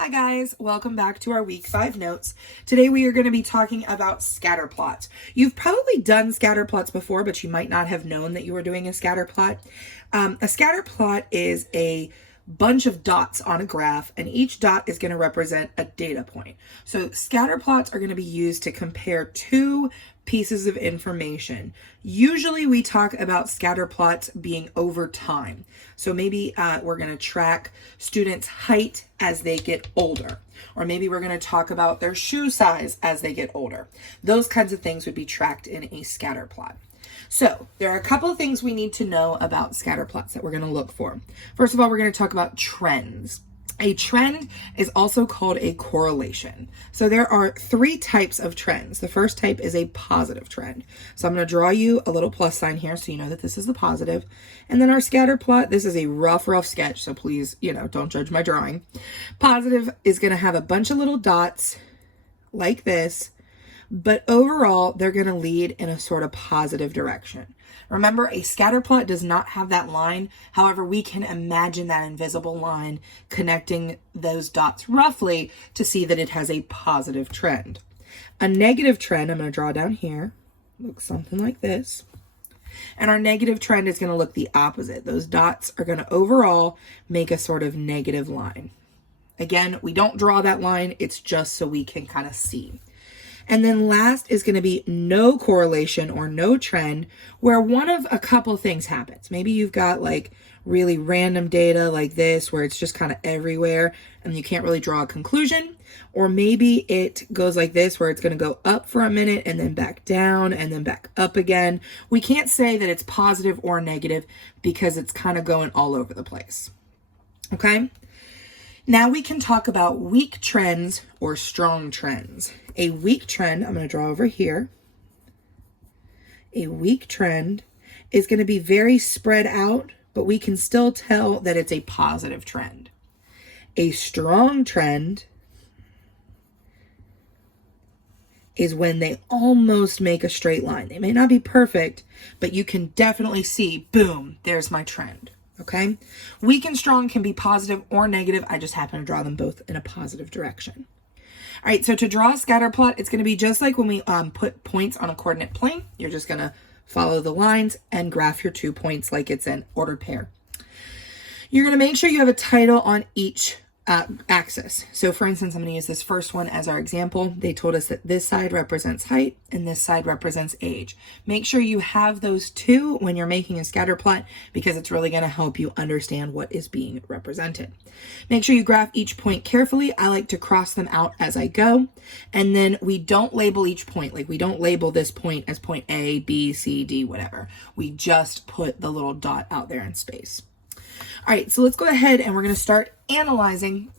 Hi guys, welcome back to our week 5 notes. Today we are going to be talking about scatter plots. You've probably done scatter plots before, but you might not have known that you were doing a scatter plot. A scatter plot is a bunch of dots on a graph, and each dot is going to represent a data point. So scatter plots are going to be used to compare two pieces of information. Usually we talk about scatter plots being over time. So maybe we're going to track students' height as they get older, or maybe we're going to talk about their shoe size as they get older. Those kinds of things would be tracked in a scatter plot. So there are a couple of things we need to know about scatter plots that we're going to look for. First of all, we're going to talk about trends. A trend is also called a correlation. So there are 3 types of trends. The first type is a positive trend. So I'm going to draw you a little plus sign here so you know that this is the positive. And then our scatter plot, this is a rough sketch, so please, don't judge my drawing. Positive is going to have a bunch of little dots like this, but overall they're going to lead in a sort of positive direction. Remember, a scatter plot does not have that line. However, we can imagine that invisible line connecting those dots roughly to see that it has a positive trend. A negative trend, I'm going to draw down here, looks something like this. And our negative trend is going to look the opposite. Those dots are going to overall make a sort of negative line. Again, we don't draw that line. It's just so we can kind of see. And then last is going to be no correlation or no trend, where one of a couple things happens. Maybe you've got like really random data like this, where it's just kind of everywhere and you can't really draw a conclusion. Or maybe it goes like this, where it's going to go up for a minute and then back down and then back up again. We can't say that it's positive or negative because it's kind of going all over the place. Okay? Now we can talk about weak trends or strong trends. A weak trend, I'm going to draw over here. A weak trend is going to be very spread out, but we can still tell that it's a positive trend. A strong trend is when they almost make a straight line. They may not be perfect, but you can definitely see, boom, there's my trend. Okay? Weak and strong can be positive or negative. I just happen to draw them both in a positive direction. All right, so to draw a scatter plot, it's going to be just like when we put points on a coordinate plane. You're just going to follow the lines and graph your 2 points like it's an ordered pair. You're going to make sure you have a title on each axis. So for instance, I'm going to use this first one as our example. They told us that this side represents height and this side represents age. Make sure you have those two when you're making a scatter plot, because it's really going to help you understand what is being represented. Make sure you graph each point carefully. I like to cross them out as I go. And then we don't label each point. Like we don't label this point as point A, B, C, D, whatever. We just put the little dot out there in space. All right, so let's go ahead and we're going to start analyzing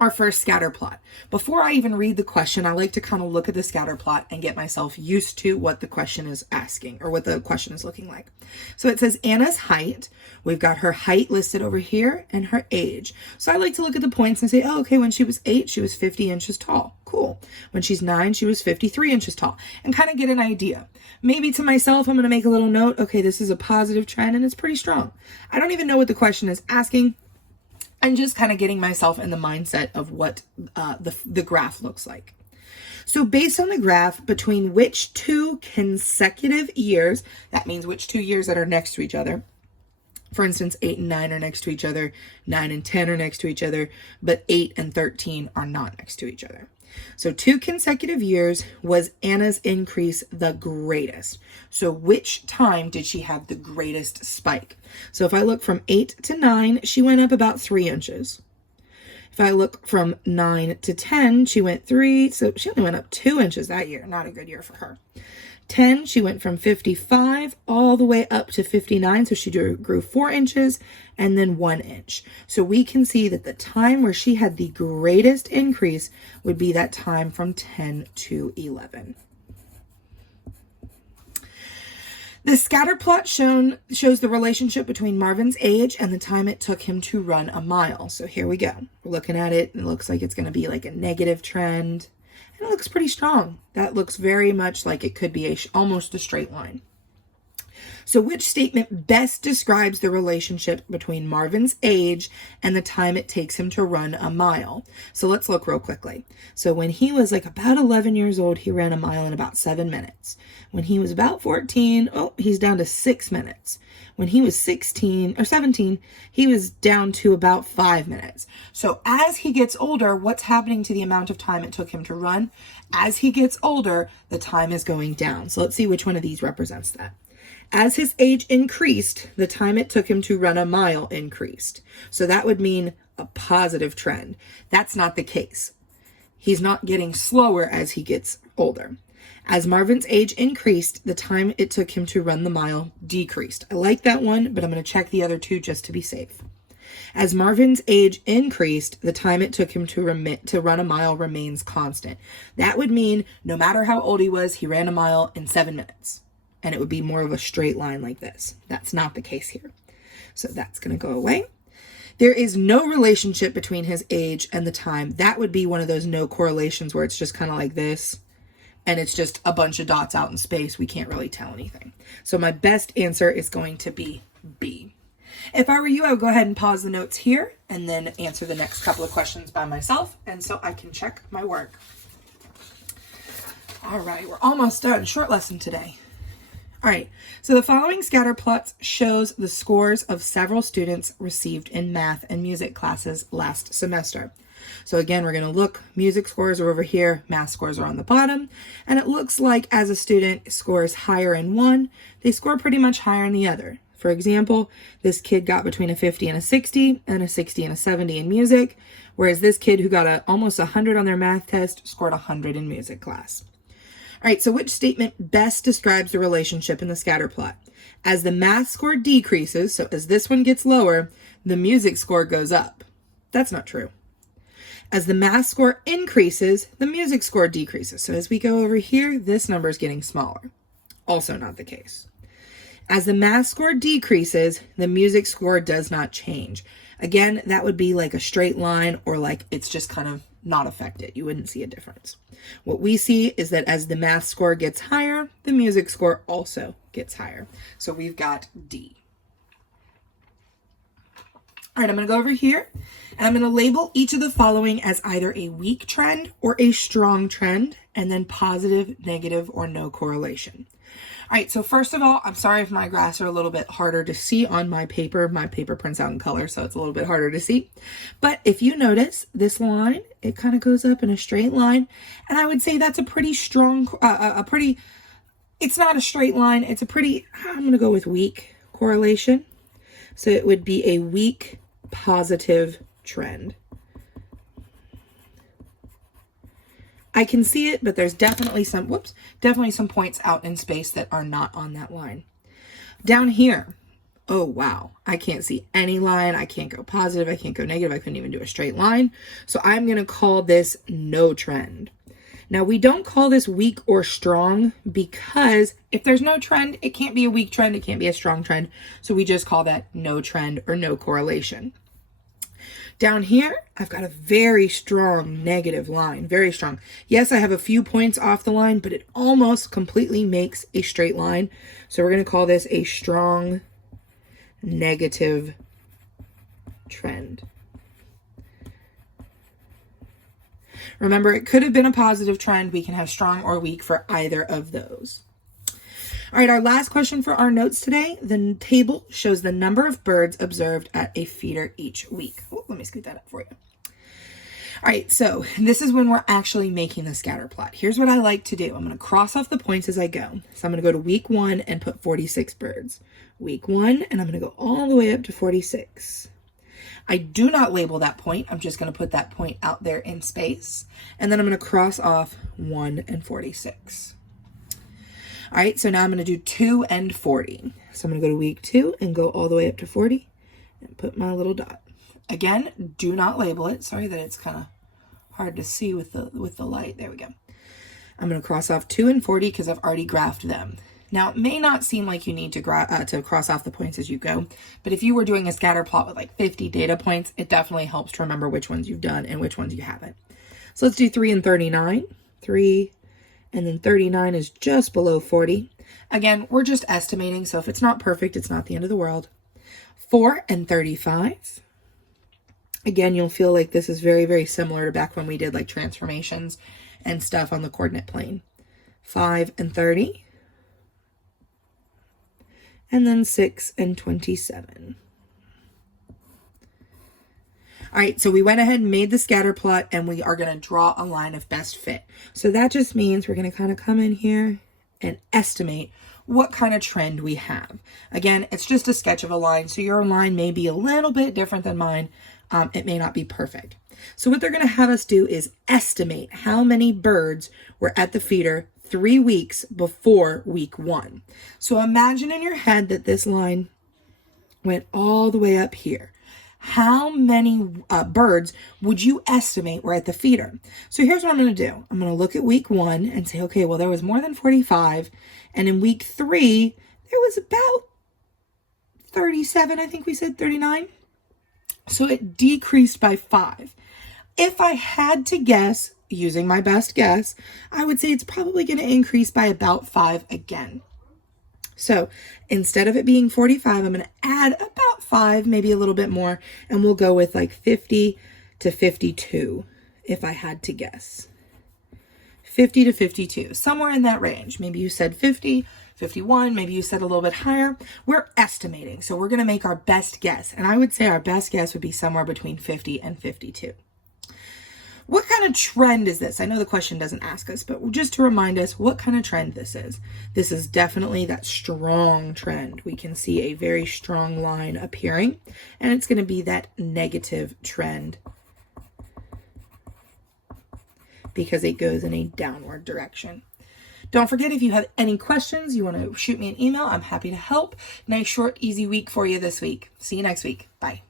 our first scatter plot. Before I even read the question, I like to kind of look at the scatter plot and get myself used to what the question is asking, or what the question is looking like. So it says Anna's height. We've got her height listed over here and her age. So I like to look at the points and say, oh, okay, when she was 8, she was 50 inches tall. Cool. When she's 9, she was 53 inches tall, and kind of get an idea. Maybe to myself, I'm going to make a little note. Okay, this is a positive trend and it's pretty strong. I don't even know what the question is asking. I'm just kind of getting myself in the mindset of what the graph looks like. So based on the graph, between which 2 consecutive years, that means which 2 years that are next to each other. For instance, 8 and 9 are next to each other, 9 and 10 are next to each other, but 8 and 13 are not next to each other. So 2 consecutive years was Anna's increase the greatest. So which time did she have the greatest spike? So if I look from 8 to 9, she went up about 3 inches. If I look from 9 to 10, she went 3, so she only went up 2 inches that year. Not a good year for her. 10, she went from 55 all the way up to 59, so she grew 4 inches and then 1 inch. So we can see that the time where she had the greatest increase would be that time from 10 to 11. The scatter plot shows the relationship between Marvin's age and the time it took him to run a mile. So here we go. We're looking at it. It looks like it's going to be like a negative trend. And it looks pretty strong. That looks very much like it could be almost a straight line. So which statement best describes the relationship between Marvin's age and the time it takes him to run a mile? So let's look real quickly. So when he was like about 11 years old, he ran a mile in about 7 minutes. When he was about 14, he's down to 6 minutes. When he was 16 or 17, he was down to about 5 minutes. So as he gets older, what's happening to the amount of time it took him to run? As he gets older, the time is going down. So let's see which one of these represents that. As his age increased, the time it took him to run a mile increased. So that would mean a positive trend. That's not the case. He's not getting slower as he gets older. As Marvin's age increased, the time it took him to run the mile decreased. I like that one, but I'm going to check the other two just to be safe. As Marvin's age increased, the time it took him to run a mile remains constant. That would mean no matter how old he was, he ran a mile in 7 minutes. And it would be more of a straight line like this. That's not the case here. So that's going to go away. There is no relationship between his age and the time. That would be one of those no correlations where it's just kind of like this. And it's just a bunch of dots out in space. We can't really tell anything. So my best answer is going to be B. If I were you, I would go ahead and pause the notes here and then answer the next couple of questions by myself. And so I can check my work. All right, we're almost done. Short lesson today. All right, so the following scatter plots shows the scores of several students received in math and music classes last semester. So again, we're going to look, music scores are over here, math scores are on the bottom, and it looks like as a student scores higher in one, they score pretty much higher in the other. For example, this kid got between a 50 and a 60, and a 60 and a 70 in music, whereas this kid who got almost 100 on their math test scored 100 in music class. All right, so which statement best describes the relationship in the scatter plot? As the math score decreases, so as this one gets lower, the music score goes up. That's not true. As the math score increases, the music score decreases. So as we go over here, this number is getting smaller. Also not the case. As the math score decreases, the music score does not change. Again, that would be like a straight line or like it's just kind of not affected. You wouldn't see a difference. What we see is that as the math score gets higher, the music score also gets higher. So we've got D. All right, I'm going to go over here and I'm going to label each of the following as either a weak trend or a strong trend, and then positive, negative, or no correlation. All right, so first of all, I'm sorry if my graphs are a little bit harder to see on my paper. My paper prints out in color, so it's a little bit harder to see. But if you notice this line, it kind of goes up in a straight line. And I would say that's a pretty strong, it's not a straight line. It's a pretty, I'm going to go with weak correlation. So it would be a weak positive trend. I can see it, but there's definitely some points out in space that are not on that line. Down here, oh wow, I can't see any line. I can't go positive. I can't go negative. I couldn't even do a straight line. So I'm going to call this no trend. Now we don't call this weak or strong because if there's no trend, it can't be a weak trend. It can't be a strong trend. So we just call that no trend or no correlation. Down here, I've got a very strong negative line, very strong. Yes, I have a few points off the line, but it almost completely makes a straight line. So we're going to call this a strong negative trend. Remember, it could have been a positive trend. We can have strong or weak for either of those. All right, our last question for our notes today. The table shows the number of birds observed at a feeder each week. Oh, let me scoot that up for you. All right, so this is when we're actually making the scatter plot. Here's what I like to do. I'm going to cross off the points as I go. So I'm going to go to week 1 and put 46 birds. Week 1, and I'm going to go all the way up to 46. I do not label that point. I'm just going to put that point out there in space. And then I'm going to cross off 1 and 46. All right, so now I'm going to do 2 and 40. So I'm going to go to week 2 and go all the way up to 40 and put my little dot. Again, do not label it. Sorry that it's kind of hard to see with the light. There we go. I'm going to cross off 2 and 40 because I've already graphed them. Now, it may not seem like you need to cross off the points as you go, but if you were doing a scatter plot with like 50 data points, it definitely helps to remember which ones you've done and which ones you haven't. So let's do 3 and 39. 3 and then 39 is just below 40. Again, we're just estimating, so if it's not perfect, it's not the end of the world. 4 and 35. Again, you'll feel like this is very, very similar to back when we did like transformations and stuff on the coordinate plane. 5 and 30. And then 6 and 27. All right, so we went ahead and made the scatter plot, and we are going to draw a line of best fit. So that just means we're going to kind of come in here and estimate what kind of trend we have. Again, it's just a sketch of a line, so your line may be a little bit different than mine. It may not be perfect. So what they're going to have us do is estimate how many birds were at the feeder 3 weeks before week 1. So imagine in your head that this line went all the way up here. How many birds would you estimate were at the feeder? So here's what I'm going to do. I'm going to look at week 1 and say, okay, well, there was more than 45. And in week 3, there was about 37. I think we said 39. So it decreased by 5. If I had to guess, using my best guess, I would say it's probably going to increase by about 5 again. So instead of it being 45, I'm going to add about 5, maybe a little bit more, and we'll go with like 50 to 52 if I had to guess. 50 to 52, somewhere in that range. Maybe you said 50, 51, maybe you said a little bit higher. We're estimating, so we're going to make our best guess. And I would say our best guess would be somewhere between 50 and 52. What kind of trend is this? I know the question doesn't ask us, but just to remind us what kind of trend this is. This is definitely that strong trend. We can see a very strong line appearing, and it's going to be that negative trend because it goes in a downward direction. Don't forget, if you have any questions, you want to shoot me an email, I'm happy to help. Nice, short, easy week for you this week. See you next week. Bye.